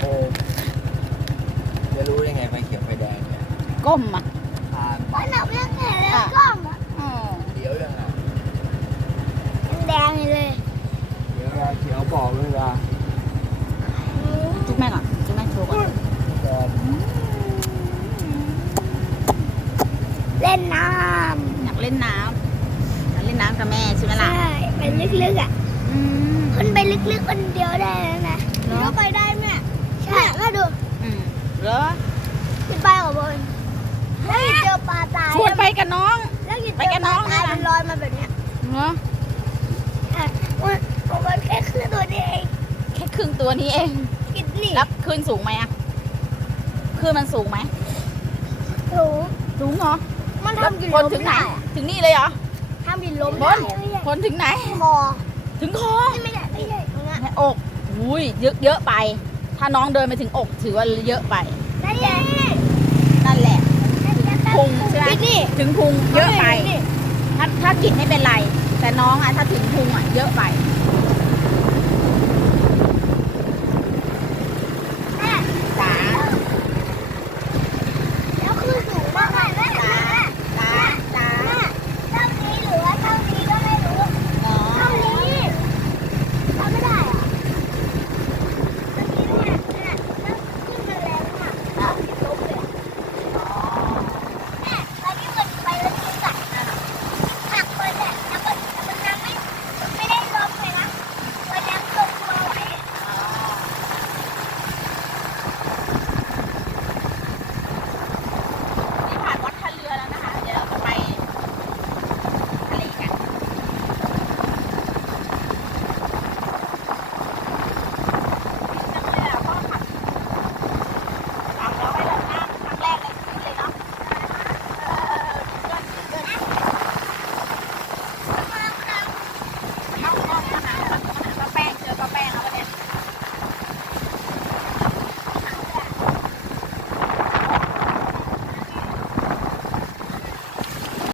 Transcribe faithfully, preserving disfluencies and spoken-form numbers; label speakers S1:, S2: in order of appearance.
S1: อ้จะรู้ได้ไงไฟเขียวไฟแดงเนี่ย
S2: ก้มอ่ะ
S1: ผ่าน
S3: มันหนักยังไงแล้วกล้องอะ
S2: อ๋อ
S1: เดี๋ยวยังไง
S3: แดงเลย
S1: เดี๋ยวเขียวบอกเลยว่า
S2: จุ๊บแม่ก่อนจุ๊บแม่โชว์ก่อน
S1: แดง
S3: เล่นน้
S2: อยากเล่นน้ำอยากเล่นน้ำกับแม่ใช่ไหม
S3: ำ
S2: ล่ะ
S3: ใช่ไปลึกๆอ่ะ
S2: อืม
S3: คนไปลึกๆคนเดียวได้แล้วนะ
S2: เหรอ
S3: ก็ไปได้แม่ใช่ก็ดู
S2: อืมเหรอ
S3: ขึ้นไปกับบนแล้วหยิบเจอปลาตาย
S2: ชวนไปกับน้อง
S3: แล้วหยิบ
S2: ไป
S3: เจ
S2: กั
S3: อบ ป
S2: น้
S3: ลา
S2: อง
S3: ตาย
S2: เนี่ยนะ
S3: มันลอยมาแบบเนี้ย
S2: เหรอ
S3: อ่ะมันมันแค่ขึ้นตัวนี้เอง
S2: แค่ครึ่งตัวนี้เอง
S3: กินนี่
S2: แล้วคลื่นสูงไหมอะคลื่นมันสูงไหม
S3: ถูก
S2: สูงเหรอ
S3: มันทำกิน
S2: พ้
S3: ล้
S2: น
S3: ม
S2: ถึงไหน
S3: ได้อะ
S2: ถึงนี่เลยเหรอ
S3: ทำกินล้ม
S2: บ
S3: ได้
S2: น
S3: ไม่ใช่
S2: พ้นถึงไหน
S3: คอ
S2: ถึงคอ
S3: ไม่ใช่ไม่ใช่ตรงนั้น
S2: ในอกอุ้ยเยอะเยอะไป ถ้าน้องเดินไปถึงอกถือว่าเยอะไป
S3: นั่นแหละ
S2: นั่นแหละ พุงใช่ไหม
S3: นี่
S2: ถึงพุงเยอะไป
S3: นี่
S2: ถ้าถ้ากินไม่เป็นไร แต่น้องอะถ้าถึงพุงอะเยอะไป
S3: น